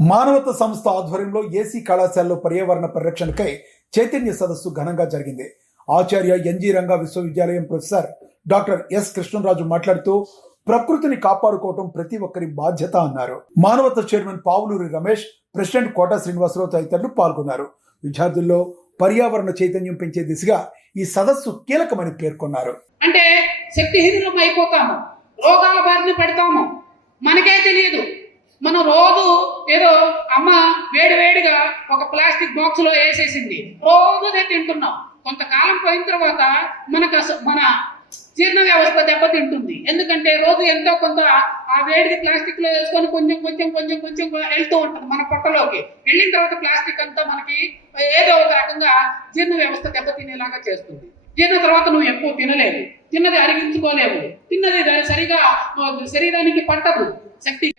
మానవత సంస్థ ఆధ్వర్యంలో ఏసీ కళాశాలలో పర్యావరణ పరిరక్షణకై చైతన్య సదస్సు ఘనంగా జరిగింది. ఆచార్య ఎన్జీ రంగా విశ్వవిద్యాలయం ప్రొఫెసర్ డాక్టర్ ఎస్ కృష్ణరాజు మాట్లాడుతూ ప్రకృతిని కాపాడుకోవటం ప్రతి ఒక్కరి బాధ్యత అన్నారు. మానవత చైర్మన్ పావులూరి రమేష్ ప్రెసిడెంట్ కోట శ్రీనివాసరావు తదితరులు పాల్గొన్నారు. విద్యార్థుల్లో పర్యావరణ చైతన్యం పెంచే దిశగా ఈ సదస్సు కీలకమని పేర్కొన్నారు. అంటే శక్తిహీనం అయిపోతాము రోగాల బారిన పెడతాము. మనకే తెలియదు మనం రోజు అమ్మ వేడివేడిగా ఒక ప్లాస్టిక్ బాక్స్లో వేసేసింది. రోజు అదే తింటున్నాం. కొంతకాలం పోయిన తర్వాత మనకు మన జీర్ణ వ్యవస్థ దెబ్బతింటుంది. ఎందుకంటే రోజు ఎంతో కొంత ఆ వేడిది ప్లాస్టిక్లో వేసుకొని కొంచెం కొంచెం కొంచెం కొంచెం వెళ్తూ ఉంటుంది మన పొట్టలోకి. వెళ్ళిన తర్వాత ప్లాస్టిక్ అంతా మనకి ఏదో ఒక రకంగా జీర్ణ వ్యవస్థ దెబ్బతినేలాగా చేస్తుంది. తిన్న తర్వాత నువ్వు ఎక్కువ తినలేవు. తిన్నది అరిగించుకోలేవు. తిన్నది సరిగా శరీరానికి పట్టదు. శక్తి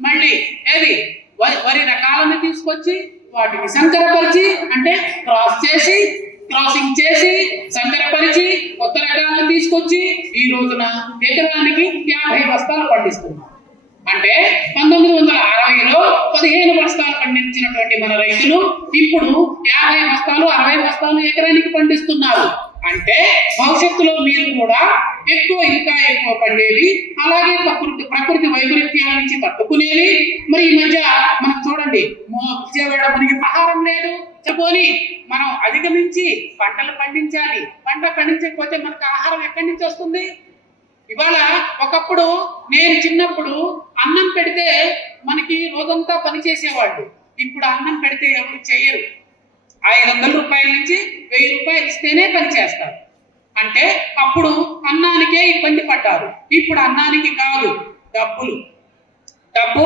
మళ్ళీ ఏది? వరి వరి రకాలను తీసుకొచ్చి వాటిని సంకరపరిచి అంటే క్రాస్ చేసి క్రాసింగ్ చేసి సంకరపరిచి కొత్త రకాలను తీసుకొచ్చి ఈ రోజున ఎకరానికి యాభై బస్తాలు పండిస్తున్నాం. అంటే పంతొమ్మిది వందల అరవైలో పదిహేను బస్తాలు పండించినటువంటి మన రైతులు ఇప్పుడు యాభై బస్తాలు అరవై బస్తాలు ఎకరానికి పండిస్తున్నారు. అంటే భవిష్యత్తులో మీరు కూడా ఎక్కువ ఇంకా ఎక్కువ పండేవి అలాగే ప్రకృతి ప్రకృతి వైపరీత్యాల నుంచి తట్టుకునేవి. మరి ఈ మధ్య మనం చూడండి మో- విజయవాడ మనకి ఆహారం లేదు. చెప్పోని మనం అధిగమించి పంటలు పండించాలి. పంట పండించకపోతే మనకు ఆహారం ఎక్కడి నుంచి వస్తుంది? ఇవాళ ఒకప్పుడు నేను చిన్నప్పుడు అన్నం పెడితే మనకి రోజంతా పనిచేసేవాళ్ళు. ఇప్పుడు అన్నం పెడితే ఎవరు చేయరు. ఐదు వందల రూపాయల నుంచి వెయ్యి రూపాయలు ఇస్తేనే పని చేస్తారు. అంటే అప్పుడు అన్నానికే ఇబ్బంది పడ్డారు. ఇప్పుడు అన్నానికి కాదు డబ్బులు. డబ్బు